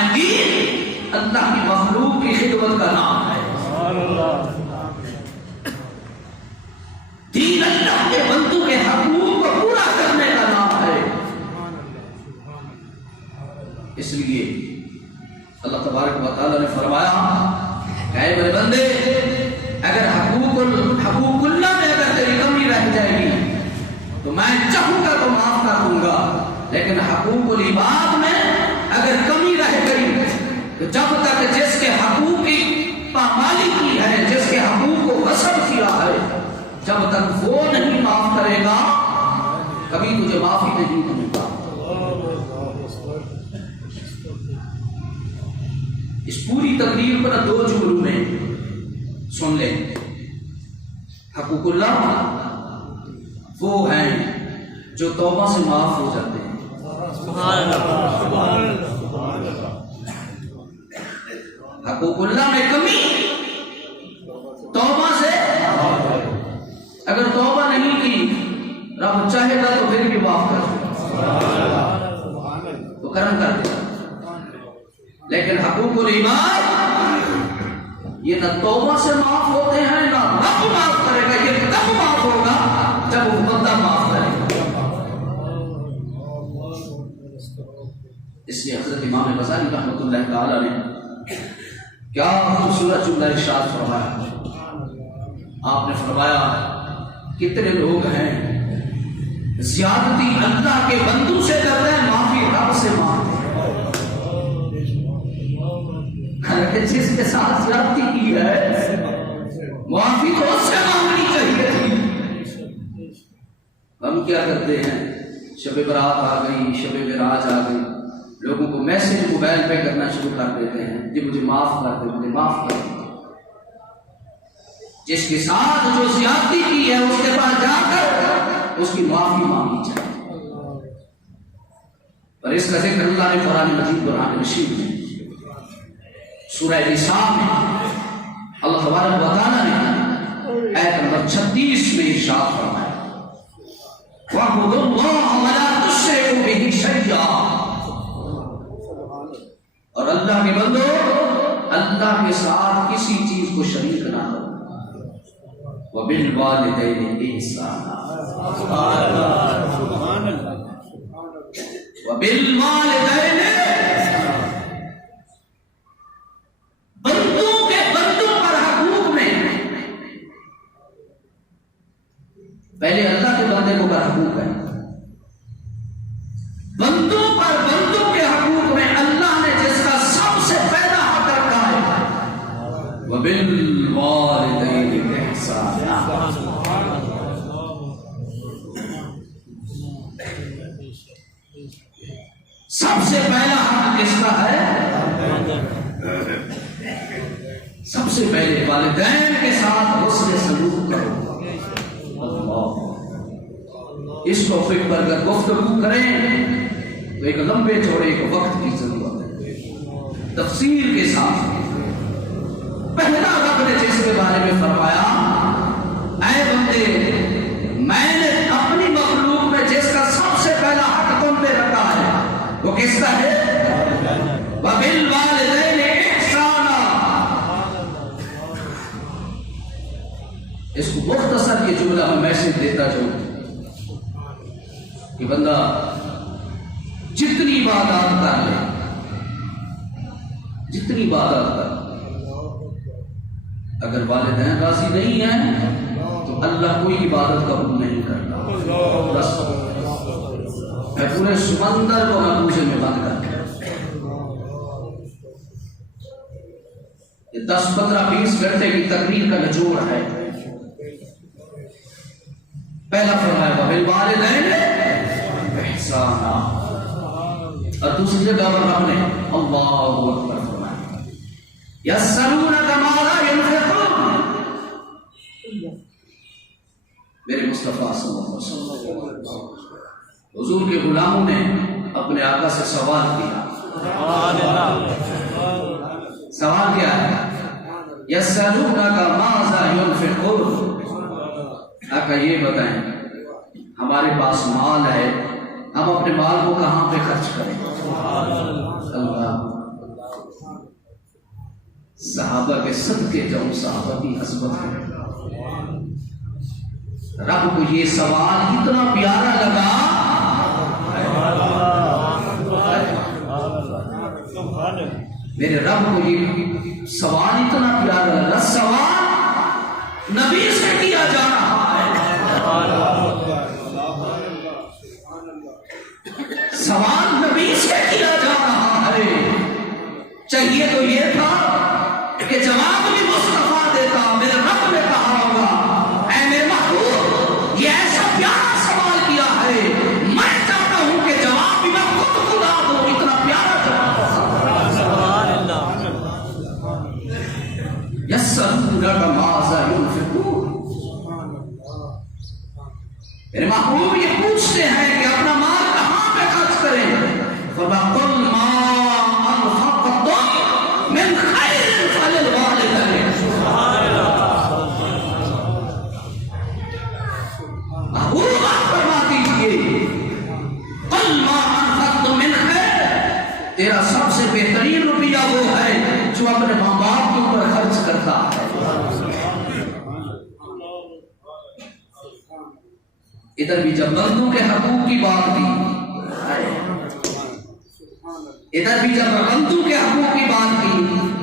فرمائیں دین اللہ کی مخلوق کی خدمت کا نام ہے. دین اللہ کے بندوں کے حقوق کو پورا کرنے کا نام ہے. اس لیے اللہ تبارک و تعالیٰ نے فرمایا کہ اے میرے بندے اگر حقوق اللہ میں اگر تیری کمی رہ جائے گی تو میں چاہوں گا تو معاف کر دوں گا، لیکن حقوق العباد میں اگر کمی رہ گئی تو جب تک جس کے حقوق کی پامالی کی ہے، جس کے حقوق کو غصب کیا ہے، جب تک وہ نہیں معاف کرے گا کبھی تجھے معافی نہیں دوں گا. اس پوری تقریر پر دو جملوں میں سن لیں. حقوق اللہ وہ ہیں جو توبہ سے معاف ہو جاتے ہیں. حقوق اللہ میں کمی توبہ سے، اگر توبہ نہیں کی رب چاہے گا تو پھر بھی معاف کر تو کرم کر دے. لیکن حقوق العباد یہ نہ توبہ سے معاف ہوتے ہیں نہ رب معاف کرے گا. یہ تب معاف ہوگا جب وہ بندہ معاف کرے گا. اس لیے حضرت امام غزالی رحمۃ اللہ تعالی نے کیا خوبصورت جملہ ارشاد فرمایا. آپ نے فرمایا کتنے لوگ ہیں زیادتی اللہ کے بندوں سے کرتے ہیں، معافی رب سے مانگتے ہیں. جس کے ساتھ زیادتی کی ہے معافی تو اس سے مانگنی چاہیے تھی. ہم کیا کرتے ہیں، شب برات آ گئی، شب معراج آ گئی، لوگوں کو میسج موبائل پہ کرنا شروع کر دیتے ہیں جی مجھے معاف کر دے، مجھے معاف کر دے. جس کے ساتھ جو زیادتی کی ہے اس کے پاس جا کر اس کی معافی مانگنی چاہیے. اور اس کا ذکر اللہ نے قرآن مجید قرآن رشید میں سورہ نساء میں اللہ تبارک و تعالیٰ نے آیت نمبر 36 میں ارشاد فرمایا وَاعْبُدُوا اللَّهَ وَلَا تُشْرِكُوا بِهِ شَيْئًا. اور اللہ کے بندو اللہ کے ساتھ کسی چیز کو شریک نہ کرو. وَبِالْوَالِدَيْنِ إِحْسَانًا. وَبِالْوَالِدَيْنِ پہلے اللہ کے بندے کو پر حقوق ہے، بندوں پر بندوں کے حقوق میں اللہ نے جس کا سب سے پہلا حق رکھا ہے وَبِالْوَالِدَيْنِ إِحْسَانًا. سب سے پہلا حق کس کا ہے؟ سب سے پہلے والدین کے ساتھ حسن سلوک کرو. اس ٹاپک پر اگر گفتگو کریں تو ایک لمبے چوڑے ایک وقت کی ضرورت ہے تفصیل کے ساتھ. پہلا رب نے جس کے بارے میں فرمایا اے بندے میں نے اپنی مخلوق میں جس کا سب سے پہلا حق تم پہ رکھا ہے وہ کس کا ہے؟ وَبِالْوَالِدَيْنِ إِحْسَانًا. اس کو مختصر یہ جملہ میں میسج دیتا جاؤں کہ بندہ جتنی عبادات کر لے، جتنی عبادات کر، اگر والدین راضی نہیں ہیں تو اللہ کوئی عبادت قبول نہیں کرتا. میں پورے سمندر کو مقبوضے میں بند کر کے 10-15-20 گھنٹے کی تقریر کا نچوڑ ہے. پہلا فرمایا وَبِالْوَالِدَيْنِ إِحْسَانًا، اور دوسری جگہ پر ہم نے اللہ اکبر فرمایا يَسْأَلُونَكَ مَاذَا يُنْفِقُونَ. میرے مصطفیٰ صلی اللہ علیہ وسلم حضور کے غلاموں نے اپنے آقا سے سوال کیا. سوال کیا ہے؟ يَسْأَلُونَكَ مَاذَا يُنْفِقُونَ. آقا یہ بتائیں ہمارے پاس مال ہے، ہم اپنے مال کو کہاں پہ خرچ کریں؟ اللہ صحابہ کے صدقے جاؤں صحابہ کی عظمت ہے. رب کو یہ سوال اتنا پیارا لگا. میرے رب کو یہ سوال اتنا پیارا لگا. سوال نبی سے کیا جا رہا ہے. سوال نبی سے کیا جا رہا ہے. چاہیے تو یہ تھا کہ جواب بھی مصطفیٰ دیتا. میرے رب نے کہا ہوگا اے میرے محبوب یہ ایسا پیارا سوال کیا ہے, میں چاہتا ہوں کہ جواب بھی میں خود خدا دوں. اتنا پیارا جواب. یسألونک ماذا ينفقون. میرے محبوب یہ پوچھتے ہیں کہ اپنا مال کہاں پہ خرچ کریں. فَقُلْ مَا أَنْفَقْتُم مِّنْ خَيْرٍ فَلِلْوَالِدَيْنِ. محبوب آپ فرما دیجیے قُلْ مَا أَنْفَقْتُم مِّنْ خَيْرٍ. تیرا سب سے بہترین روپیہ وہ ہے جو اپنے ماں باپ کے اوپر خرچ کرتا ہے. ادھر بھی جب بندوں کے حقوق کی بات کی, ادھر بھی جب بندوں کے حقوق کی بات کی,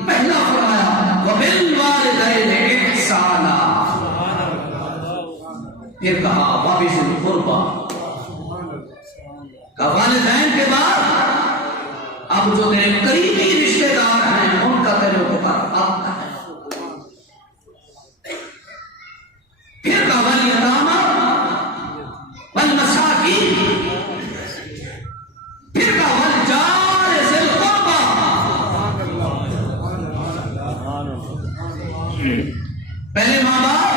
پہلا فرمایا وَبِالْوَالِدَيْنِ إِحْسَانًا, پھر کہا وَبِذِي الْقُرْبَى. کہ والدین کے بعد اب جو تیرے قریبی رشتے دار ہیں ان کا تیرے اوپر حق ہے. پھر کہا وَالْيَتَامَى وَالْمَسَاكِينَ, پھر کہا وَالْجَارِ ذِي الْقُرْبَى. پہلے ماں باپ,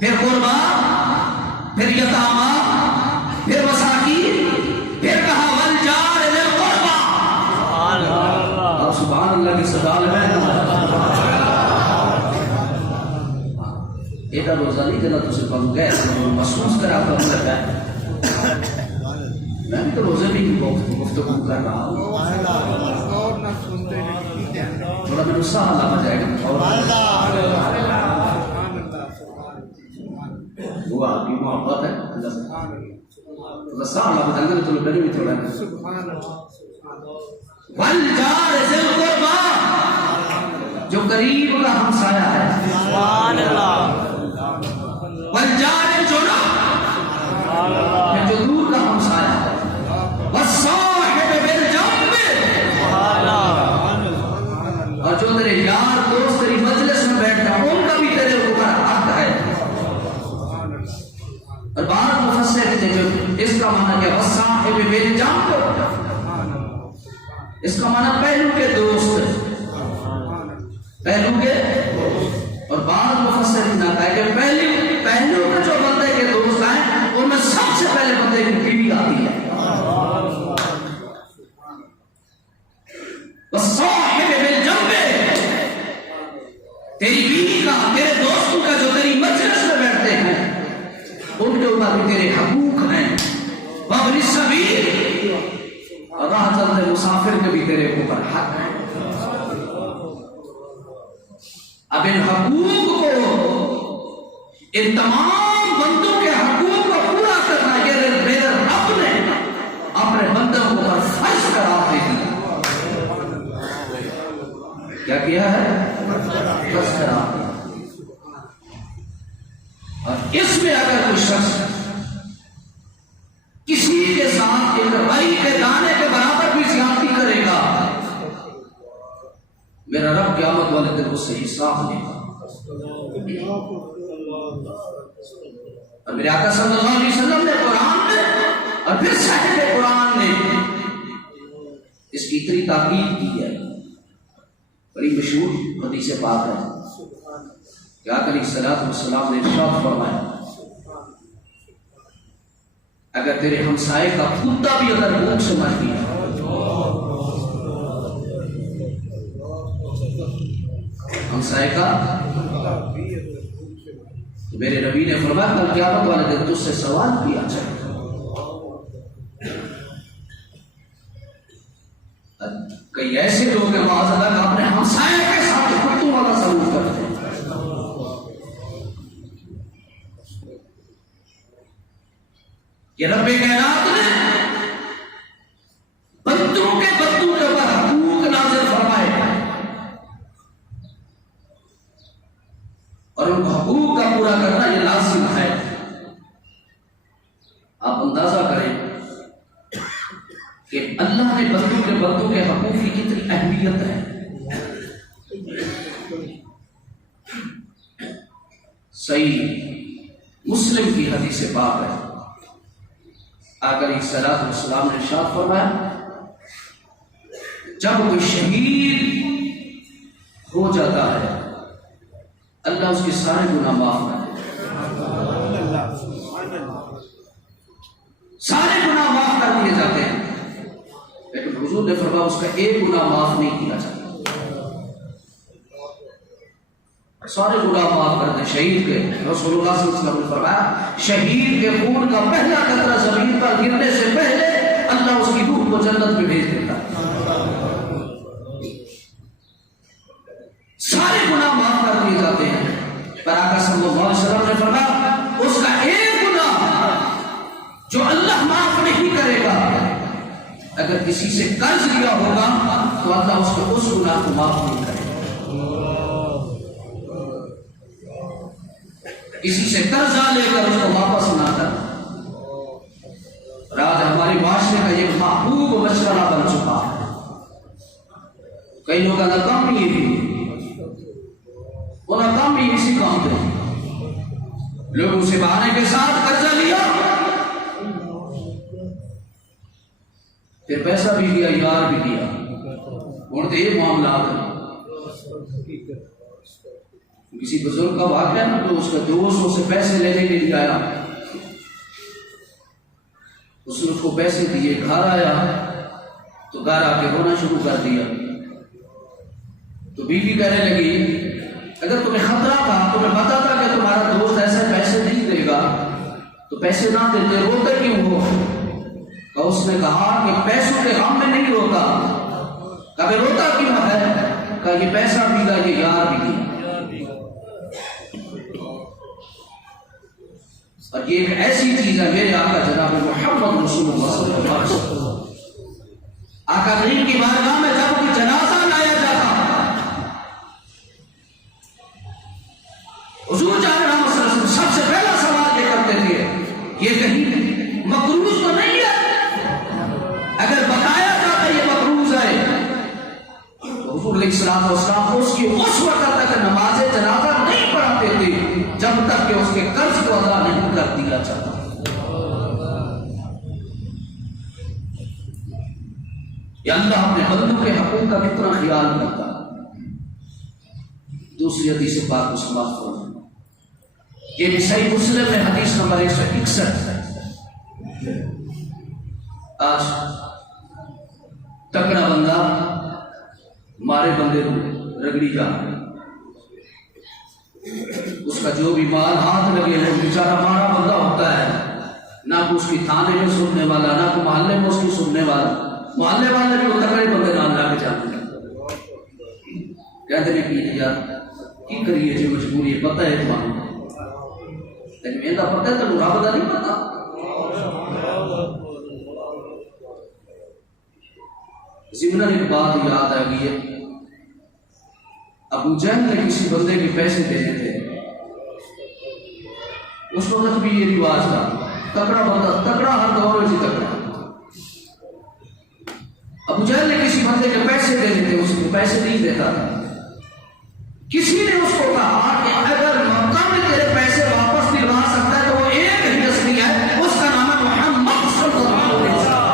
پھر قربا, پھر یتامہ, پھر مساکین, پھر کہا وَالْجَارِ ذِي الْقُرْبَى. سبحان اللہ کی صدا ہے. ایک روزہ نہیں دینا تو صرف ہم گئے محسوس کرا کر لگا ہے. میں بھی تو روزے بھی گفتگو کر رہا ہوں. تھوڑا میرے ساہ لگا جائے گا. وہ آپ کی محبت ہے اللہ ساہ لگا جائے گا تو ڈری بھی تھوڑا ہے. وَالْجَارِ ذِي الْقُرْبَى, جو قریب کا ہمسایہ ہے. وَالْجَارِ الْجُنُبِ, جو دور کا ہمسایہ ہے. وَالصَّاحِبِ بِالْجَنبِ, اور جو تیرے یار دوست تیری مجلس میں بیٹھتا ہے ان کا بھی تیرے اوپر حق ہے. اور بعض مفسر نے جو اس کا معنی کیا وَالصَّاحِبِ بِالْجَنبِ, اس کا معنی پہلو کے دوست, پہلو کے. اور بعض مفسرین نے کہا کہ پہلو کے جو بندے کے دوست ہیں ان میں سب سے پہلے بندے کی بیوی آتی ہے. وَالصَّاحِبِ بِالْجَنبِ, تیری بیوی کا, تیرے دوستوں کا جو تیری مجلس میں بیٹھتے ہیں ان کے اوپر بھی تیرے حقوق ہیں. وَابْنِ السَّبِيلِ, راہ چلتے مسافر کے بھی تیرے اوپر حق ہے. اب ان حقوق کو, ان تمام بندوں کے حقوق کو پورا کرنا یہ میرے رب نے اپنے بندوں کو پر فرض کرا دیا. کیا کیا ہے؟ فرض کرا دیا. اور اس میں اگر کوئی شخص کسی کے ساتھ ایک رائی کے دانے کے برابر بھی زیادتی کرے گا میرا رب قیامت والے دن اس سے حساب لے گا. اور میرے آقا صلی اللہ علیہ وسلم نے قرآن میں اور پھر صاحب قرآن نے اس کی اتنی تاکید کی ہے. بڑی مشہور حدیث پاک ہے کہ آقا علیہ السلام نے ارشاد فرمایا اگر تیرے ہمسائے کا کتا بھی اگر بھوک سے مر گیا, ہمسائے کا, تو میرے نبی نے فرمایا کل قیامت والے دن تجھ سے سوال کیا جائے. کئی ایسے لوگ ہیں معاذ اللہ کا اپنے ہمسائے کے ساتھ کتوں والا سلوک کرتے ہیں. یہ رب کائنات نے بندوں کے اوپر حقوق نازل فرمائے اور ان حقوق کا پورا کرنا یہ لازم ہے. آپ اندازہ کریں کہ اللہ نے بندوں کے حقوق کی کتنی اہمیت ہے. صحیح مسلم کی حدیث پاک ہے. آقا علیہ الصلوۃ والسلام نے ارشاد فرمایا جب کوئی شہید ہو جاتا ہے اللہ اس کے سارے گناہ معاف کر دیتا ہے. سارے گناہ معاف کر دیے جاتے ہیں لیکن حضور نے فرمایا اس کا ایک گناہ معاف نہیں کیا جاتا. سارے گناہ معاف کر دیں شہید کے. رسول اللہ صلی اللہ علیہ وسلم نے فرمایا شہید کے خون کا پہلا قطرہ زمین پر گرنے سے پہلے اللہ اس کی روح کو جنت میں بھیج دیتا ہے. سارے گناہ معاف کر دیے جاتے ہیں. پر آقا صلی اللہ علیہ وسلم نے فرمایا اس کا ایک گناہ جو اللہ معاف نہیں کرے گا اگر کسی سے قرض لیا ہوگا تو اللہ اس کو اس گناہ کو معاف نہیں کرے گا. کسی سے قرضہ لے کر اس کو واپس نہ کر. آج ہمارے معاشرے کا یہ محبوب مشورہ بن چکا ہے. کئی لوگ ناکام بھی وہ ناکام بھی اسی کام پہ لوگوں سے بہانے کے ساتھ قرضہ لیا پھر پیسہ بھی دیا یار بھی دیا. اور تو یہ معاملات ہیں. کسی بزرگ کا واقعہ نا تو اس کا دوست اسے پیسے لینے کے لیے آیا. اس نے اس کو پیسے دیے. گھر آیا تو گھر آ کے رونا شروع کر دیا. تو بیوی کہنے لگی اگر تمہیں خطرہ تھا تمہیں پتا تھا کہ تمہارا دوست ایسے پیسے نہیں دے گا تو پیسے نہ دیتے روتے کیوں ہو؟ تو اس نے کہا کہ پیسوں کے غم میں نہیں روتا. کبھی روتا کیوں ہے؟ کہ یہ پیسہ بھی گا یہ یار بھی گیا. اور یہ ایک ایسی چیز ہے میرے آقا جناب محمد رسول اللہ صلی اللہ علیہ وسلم آقا کریم کی بارگاہ میں جب کوئی جنازہ لایا جاتا حضور جان رحمۃ صلی اللہ علیہ وسلم سب سے پہلا سوال یہ کرتے تھے یہ کہیں مقروض تو نہیں ہے؟ اگر بتایا جاتا یہ مقروض ہے تو حضور علیہ السلام اس کی اس وقت تک نماز جنازہ نہیں پڑھاتے تھے جب تک کہ اس کے قرض کو ادا نہیں کر دیا جاتا. یا اللہ اپنے بندوں کے حقوق کا کتنا خیال کرتا. دوسری حدیث پاک کو سماعت فرمائیں. یہ بھی صحیح مسلم میں حدیث نمبر 161 ہے. آج تکڑا بندہ مارے بندے کو رگڑی جا اس کا جو بھی مال ہاتھ لگے وہ بیچارہ مارا بندہ ہوتا ہے. نہ کو اس کی تھانے میں سننے والا نہ کو محلے میں اس کی سننے والا. محلے والے بھی وہ تکڑے بندے نام لا کے جاتے ہیں. کہتے ہیں کہ یار کی کریے جو مجبوری ہے پتہ ہے تمہیں لیکن میرا پتہ ہے تو مرابطہ نہیں پتا. ضمن ایک بات یاد آ گئی ہے. ابو جہل نے کسی بندے کے پیسے دینے تھے. اس وقت بھی یہ رواج تھا. تکڑا بندہ تکڑا ہر دور میں تکڑا. ابو جہل نے کسی بندے کے پیسے دینے تھے. اس کو پیسے نہیں دیتا تھا. کسی نے اس کو کہا کہ اگر مکہ میں تیرے پیسے واپس دلوا سکتا ہے تو وہ ایک ہی ہستی ہے اس کا نام ہے محمد صلی اللہ علیہ وسلم.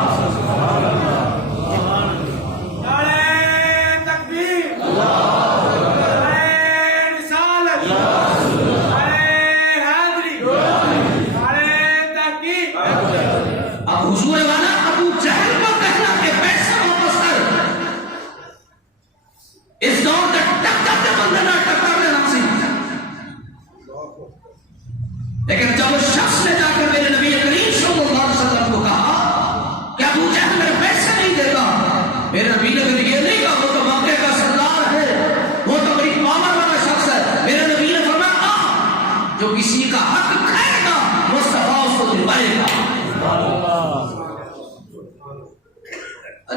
لیکن جب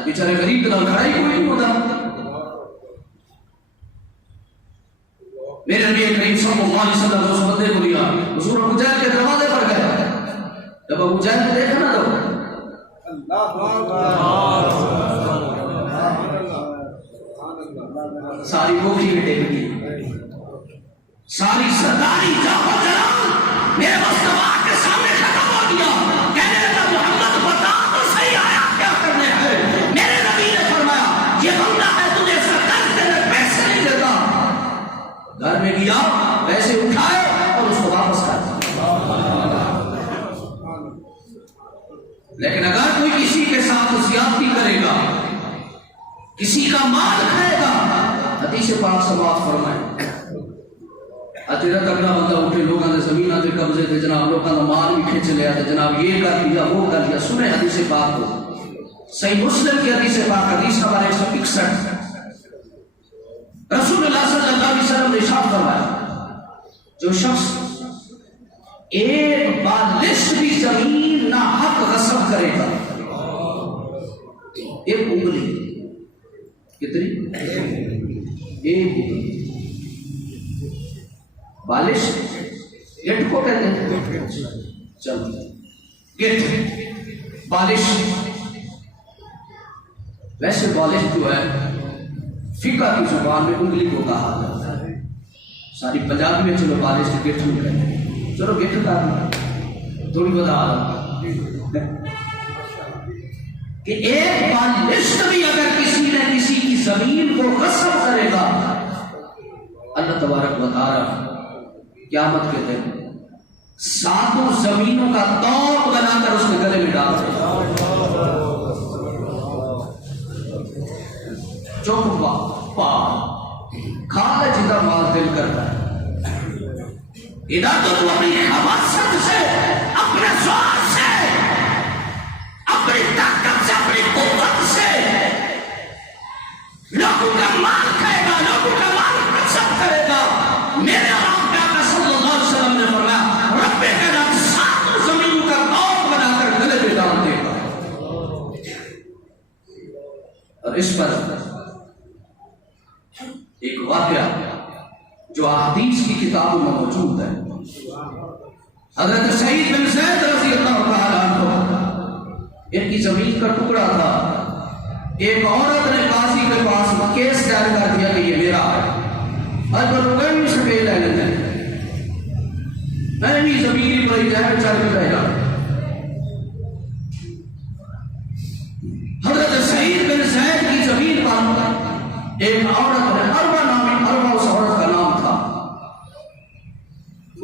بیچارے غریب کے کھڑائی کوئی نہیں ہوتا. میرے نبی کریم صلی اللہ علیہ وسلم نے اس بندے کو لیا حضور ابو جہل کے دروازے پر گئے. جب ابو جہل کو دیکھا نا تو ساری کوکھی میں ٹیک گئی, ساری سرداری جاؤ جلال میرے مصطفیٰ کے سامنے ختم ہو گیا. کہنے لگا محمد بتا تو صحیح آیا کیا کرنے ہے. میرے نبی نے فرمایا یہ بندہ ہے تجھے سرکار کے اندر پیسے نہیں دیتا. گھر میں گیا پیسے اٹھائے اور اس کو واپس کر دیا. لیکن اگر کوئی کسی کے ساتھ زیادتی کرے گا, کسی کا مال کھائے گا, حدیث پاک سماعت فرمائے تیرا تگڑا بندہ اٹھے لوگوں نے زمین آتے قبضے تھے جناب, لوگوں کا مال بھی کھینچ لیا تھا جناب, یہ کر دیا وہ کر دیا. سنیں حدیث پاک کو, صحیح مسلم کی حدیث پاک, حدیث نمبر 161. رسول اللہ صلی اللہ علیہ وسلم نے ارشاد فرمایا جو شخص ایک بالشت بھی زمین نہ حق غصب کرے گا, ایک انگلی, کتنی؟ ایک بالش گٹ کو کہتے ہیں, چلو گٹ بالش. ویسے بالش جو ہے فقہ کی زبان میں انگلی کو کہا جاتا ہے. ساری پنجابی میں چلو بالش گٹ نہیں کہتے ہیں, چلو گٹ کا تھوڑی بتا کہ ایک بالشت بھی اگر کسی نے کسی کی زمین کو غصب کرے گا, اللہ تبارک و تعالی قیامت کے دن 7 زمینوں کا توق بنا کر اس کے گلے میں ڈال دے گا. چوک پا کھا لے جدھر مال دل کرتا ہے. ادھر تو اپنی حواست سے, اپنے زور سے, اپنی طاقت سے, اپنی قوت سے لوگوں کا مال کھائے گا, لوگوں کا مال قسم کرے گا. میرے آقا صلی اللہ علیہ وسلم نے فرمایا رب کائنات 7 زمینوں کا توق بنا کر گلے میں ڈال دے گا. اور اس پر ایک واقعہ جو احادیث کی کتابوں میں موجود ہے, حضرت سعید بن زید رضی اللہ تعالیٰ عنہ, ان کی زمین کا ٹکڑا تھا. ایک عورت نے قاضی کے پاس کیس دائر کر دیا کہ یہ میرا ہے, اور پر کوئی بھی سکے لے لیتے ہیں, میں بھی زمین پر ہی جائے چل کے رہے گا. حضرت سعید بن زید کی زمین پر ایک عورت نے, اربا نامی, اربا اس عورت کا نام تھا,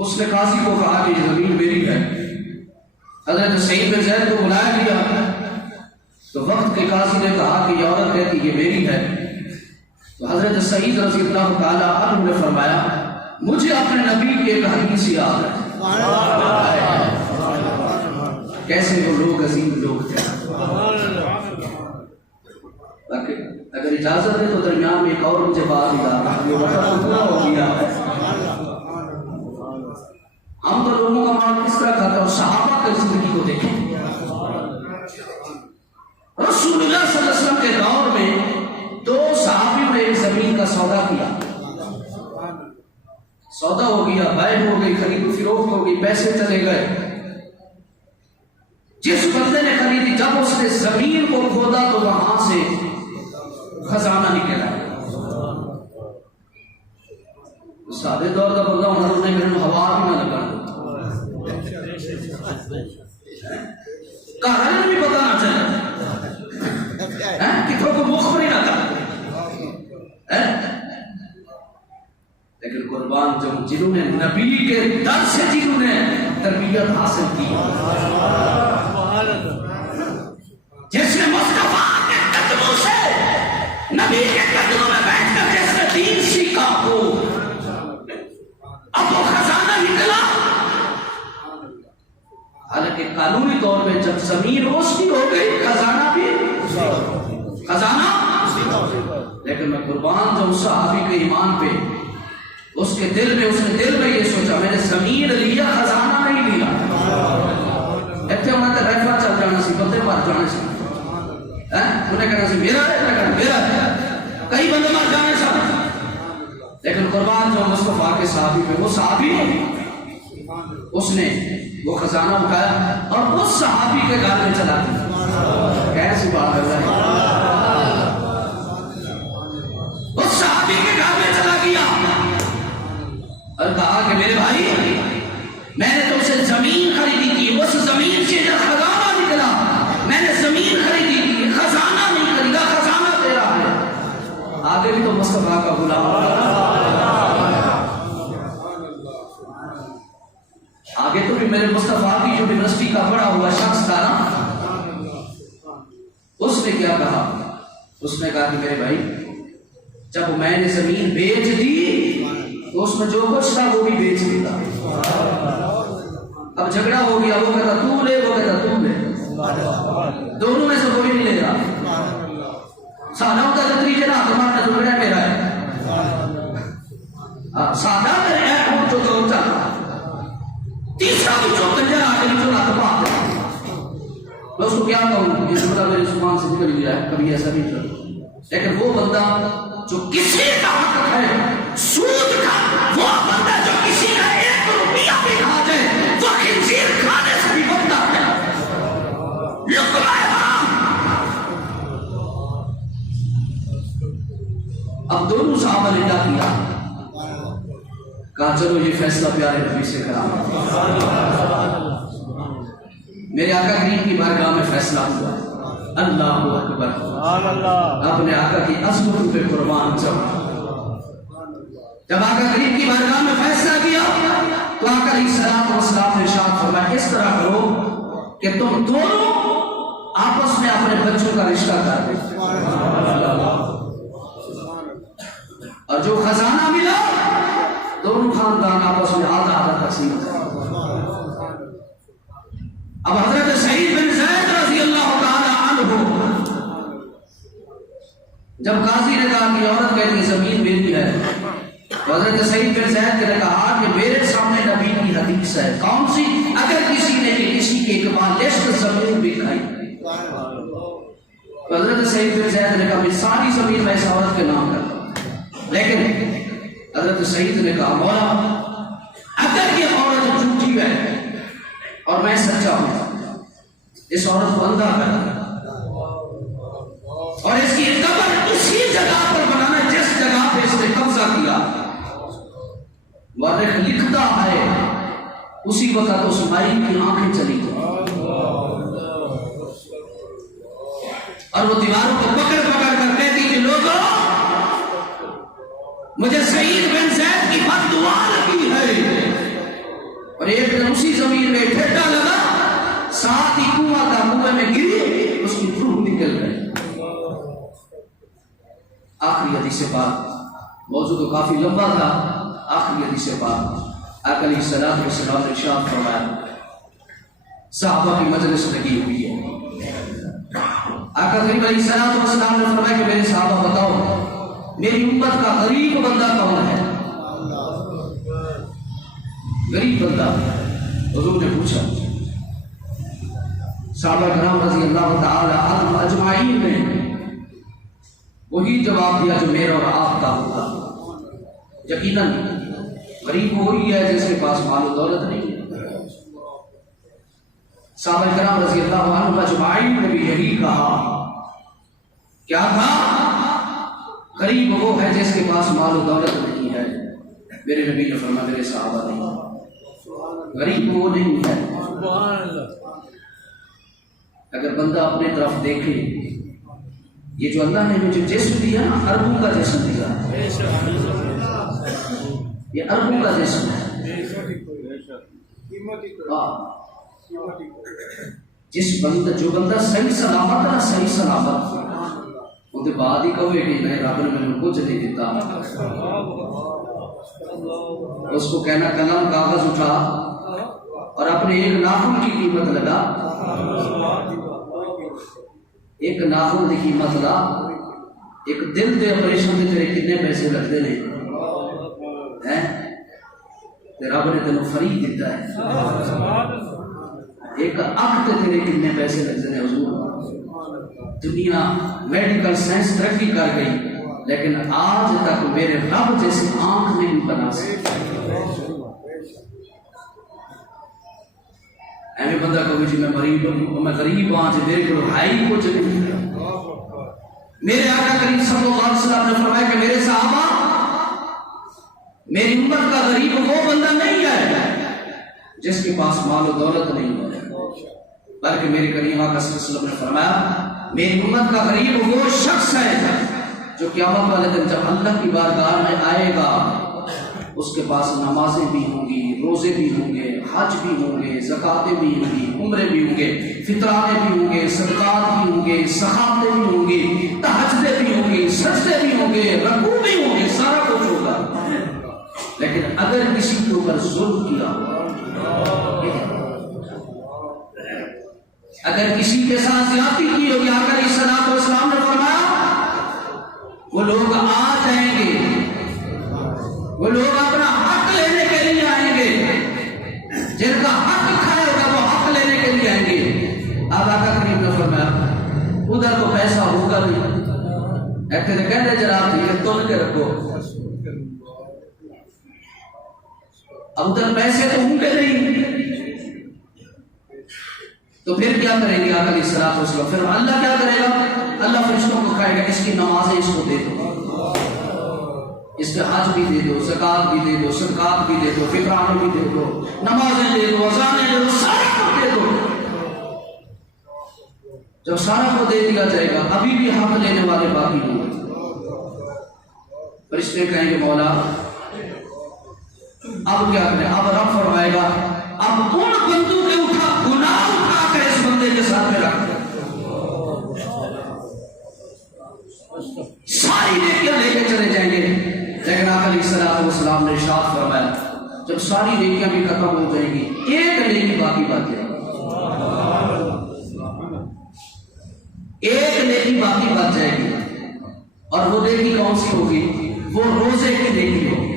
اس نے قاضی کو کہا کہ یہ زمین میری ہے. حضرت سعید بن زید کو بلایا گیا تو وقت کے قاضی نے کہا کہ یہ عورت کہتی یہ میری ہے. تو حضرت سعید رضی اللہ تعالیٰ عنہ نے فرمایا مجھے اپنے نبی کی ایک حدیث یاد ہے. کیسے وہ لوگ عظیم لوگ تھے. اگر اجازت ہے تو درمیان میں ایک اور مجھے بات یاد ہو گیا. ہم تو لوگوں کا مال کس طرح کھاتا ہے اور صحابہ کی زندگی کو دیکھیں. رسول اللہ صلی اللہ علیہ وسلم کے دور میں 2 صحابیوں نے ایک زمین کا سودا کیا. سودا ہو گیا, بائع ہو گئی, خرید و فروخت ہو گئی, پیسے چلے گئے. جس بندے نے خریدی, جب اس نے زمین کو کھودا تو وہاں سے خزانہ نکلا. سادے دور کا بندہ انہوں نے میرے ہوا بھی نہ لگا, کہاں بھی پتا نہ چلا, کتوں کو مخ نہیں آتا. لیکن قربان جنہوں نے نبی کے در سے جنہوں نے تربیت حاصل کی, جس نے مصطفیٰ کے قدموں سے, نبی کے قدموں میں بیٹھ کر جس نے دین سیکھا ہو, اب وہ خزانہ نکلا. حالانکہ قانونی طور پہ جب زمین اس کی ہو گئی, خزانہ بھی خزانہ, لیکن میں قربان جو صحابی کے ایمان پہ, اس کے دل میں, اس نے دل میں یہ سوچا میں نے زمین لیا, خزانہ نہیں لیا. اتنے انہوں نے ریفا چل جانا سی, بندے مار جانے سی. انہیں کہنا سی میرا ہے، میرا ہے، کئی بندے مر جانے سب، لیکن قربان جو مصطفیٰ کے صحابی پہ، وہ صحابی اس نے وہ خزانہ اٹھایا اور اس صحابی کے گھر میں چلا دیا. کیسی بات ہے، اس صحابی کے گھر میں چلا گیا اور کہا کہ میرے بھائی میں نے تم سے زمین خریدی تھی، اس زمین سے جب خزانہ نکلا، میں نے زمین خریدی تھی، خزانہ نہیں خریدا، خزانہ تیرا ہے. آگے بھی تو مصطفیٰ کا غلام، آگے تو بھی میرے مصطفیٰ کی جو یونیورسٹی کا پڑھا ہوا شخص تھا نا، اس نے کیا کہا؟ اس نے کہا کہ میرے بھائی جب میں نے زمین بیچ دی تو اس میں جو کچھ تھا وہ بھی بیچ دیتا. اب جھگڑا ہو گیا، وہ کہتا تو لے، وہ کہتا تو لے، دونوں میں سے کوئی نہیں لے رہا. سادہ کا جتری جنا تمہارا جھگڑا میرا ہے، سادہ میرے ایک جو دور چاہتا، تیسرا بھی جو کنجر آگے بھی جو نہ تباہ دے. میں اس کو کیا کہوں، یہ سمجھا میرے زبان سے نکل گیا ہے، کبھی ایسا نہیں کرتا. لیکن وہ بندہ جو کسی کا حق ہے سود کا، وہ بندہ جو کسی کا 1 روپیہ بھی کھا جائے، وہ خنزیر کھانے سے بھی بندہ ہے. لقمہ حرام. اب دونوں صحابہ نے کیا کیا؟ کہا چلو یہ فیصلہ پیارے نبی سے کرا. میرے آقا کریم کی بارگاہ میں فیصلہ ہوا. اللہ اکبر. اپنے آقا کی عظمت پہ قربان جاؤ. جب آقا کریم کی بارگاہ میں فیصلہ کیا تو آقا علیہ السلام والسلام نے ارشاد فرمایا اس طرح کرو کہ تم دونوں آپس میں اپنے بچوں کا رشتہ کر دو، اور جو خزانہ ملا دونوں خاندان آپس میں آدھا آدھا تقسیم کریں. اب حضرت سعید بن زید رضی اللہ تعالی عنہ جب قاضی نے کہا کہ عورت کہتی زمین میری ہے، تو حضرت سعید بن زید نے کہا کہ میرے سامنے نبی کی حدیث ہے. کون سی؟ اگر کسی نے کسی کے ایک بالشت زمین بھی کھائی. تو حضرت سعید بن زید نے کہا میں ساری زمین میں اس عورت کے نام کرتا ہوں. لیکن حضرت سعید نے کہا مولا اگر یہ عورت جھوٹی ہے اور میں سچا ہوں، اس عورت کو اندھا کرنا اور اس کی قبر اسی جگہ پر بنانا جس جگہ پہ اس نے قبضہ کیا. مورخ لکھتا ہے اسی وقت اس مائی کی آنکھیں چلی گئی اور وہ دیواروں کو پکڑ پکڑ کر کہتی کہ لوگوں مجھے سعید بن زید کی بد دعا لگی ہے. اور ایک دن اسی زمین میں ٹھیٹا لگا، ساتھ ہی کنواں تھا، کنویں میں گری، اس کی روح نکل گئی. آخری حدیث پاک، موضوع تو کافی لمبا تھا، آخری حدیث پاک آقا علیہ السلام نے ارشاد فرمایا صحابہ کی مجلس لگی ہوئی ہے. آقا کریم علیہ السلام نے فرمایا کہ میرے صحابہ بتاؤ میری امت کا غریب بندہ کون ہے؟ غریب بندہ. حضور نے پوچھا، صحابہ کرام رضی اللہ تعالی عنہم اجمعین نے وہی جواب دیا جو میرا اور آپ کا ہوگا. یقیناً غریب وہی ہے جس کے پاس مال و دولت نہیں ہے. صحابہ کرام رضی اللہ عنہم اجمعین نے بھی یہی کہا. کیا کہا؟ غریب وہ ہے جس کے پاس مال و دولت نہیں ہے. میرے نبی نے فرمایا میرے صحابہ نہیں، غریب وہ نہیں ہے. اگر بندہ اپنے طرف دیکھے، یہ جو اللہ نے مجھے جسم دیا نا، اربوں کا جسم دیا، یہ اربوں کا جسم ہے. جو بندہ صحیح سلامت ہے، صحیح سلامت وہ بعد ہی کہے کہ نہیں رب نے مجھے کچھ نہیں دیتا. اس کو کہنا قلم کاغذ اٹھا اور اپنے ایک ناخن کی قیمت لگا، ایک ناخن کی قیمت لا، ایک دل دے آپریشن دے تیرے کتنے پیسے لگتے ہیں؟ رب نے تینوں فری دیتا ہے. ایک اکھ تے تیرے کتنے پیسے لگتے ہیں حضور؟ دنیا میڈیکل سائنس ترقی کر گئی لیکن آج تک میرے رب جیسی آنکھ نہیں بنا سکتی. ایویں بندہ کہے جی میں غریب ہاں جی میرے کو ہے ہی کچھ نہیں. میرے آقا کریم صلی اللہ علیہ وسلم نے فرمایا کہ میرے صحابہ میری امت کا غریب وہ بندہ نہیں ہے جس کے پاس مال و دولت نہیں ہے، بلکہ میرے کریم آقا صلی اللہ علیہ وسلم نے فرمایا میری امت کا غریب وہ شخص ہے جو قیامت والے دن جب اللہ کی بارگاہ میں آئے گا اس کے پاس نمازیں بھی ہوں گی، روزے بھی ہوں گے، حج بھی ہوں گے، زکاتیں بھی ہوں گی، عمرے بھی ہوں گے، فطراتے بھی ہوں گے، صدقات بھی ہوں گے، سخاوتیں بھی ہوں گی، تہجدیں بھی ہوں گی، سجدے بھی ہوں گے، رکوع بھی ہوں گے، سارا کچھ ہوگا. لیکن اگر کسی کے اوپر ظلم کیا ہو، اگر کسی کے ساتھ زیادتی کی ہوگی، آقا علیہ الصلوۃ والسلام نے فرمایا وہ لوگ آ جائیں گے، وہ لوگ اپنا حق لینے کے لیے آئیں گے، جن کا حق کھایا ہوگا وہ حق لینے کے لیے آئیں گے. اب آقا کریم نے فرمایا ادھر تو پیسہ ہوگا نہیں، ایسے کہتے جناب یہ تول کے رکھو، اب ادھر پیسے تو ہوں گے نہیں، تو پھر کیا کریں گے آقا علیہ الصلوۃ والسلام؟ پھر اللہ کیا کرے گا؟ اللہ فرشتوں کو کہے گا اس کی نمازیں اس کو دے دو، اس کے حج بھی دے دو، زکات بھی دے دو، صدقات بھی دے دو، فطرانے بھی دے دو، نمازیں دے دو، اذانیں دے دو، سارا کو دے دو. جب سارا کو دے دیا جائے گا ابھی بھی حق لینے والے باقی ہوں گے. فرشتے کہیں گے مولا اب کیا کریں؟ اب رب فرمائے گا اب ان بندوں کے گناہ اٹھا کر اس بندے کے ساتھ میں رکھ دو، ساری نیکیاں لے کے چلے جائیں گے. لیکن آقا علیہ الصلوۃ والسلام نے ارشاد فرمایا جب ساری نیکیاں بھی ختم ہو جائیں گی ایک نیکی باقی بچ جائے گی، ایک نیکی باقی بچ جائے گی، اور وہ نیکی کون سی ہوگی؟ وہ روزے کی نیکی ہوگی.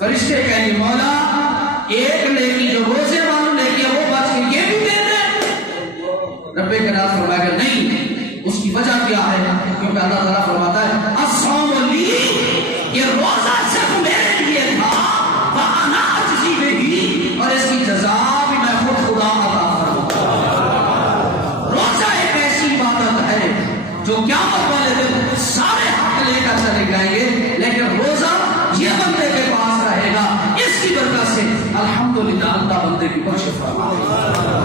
فرشتے کہیں گے مولا ایک نیکی جو روزے والوں نیکی ہے وہ بچ گئی، یہ بھی دے دیں. رب کریم فرمائے گا نہیں، اس کی وجہ کیا ہے؟ کیونکہ اللہ تعالیٰ فرماتا ہے الصوم لی، یہ روزہ صرف میرے لیے تھا، وَأَنَا أَجْزِي بِهِ، اور اس کی جزا بھی میں خود خدا عطا فرماتا ہوں. روزہ ایک ایسی عبادت ہے جو قیامت والے دن سارے حق لے کر چلے جائیں گے، لیکن روزہ یہ بندے کے پاس رہے گا. اس کی برکت سے الحمدللہ اللہ بندے کی بخش فرمائے.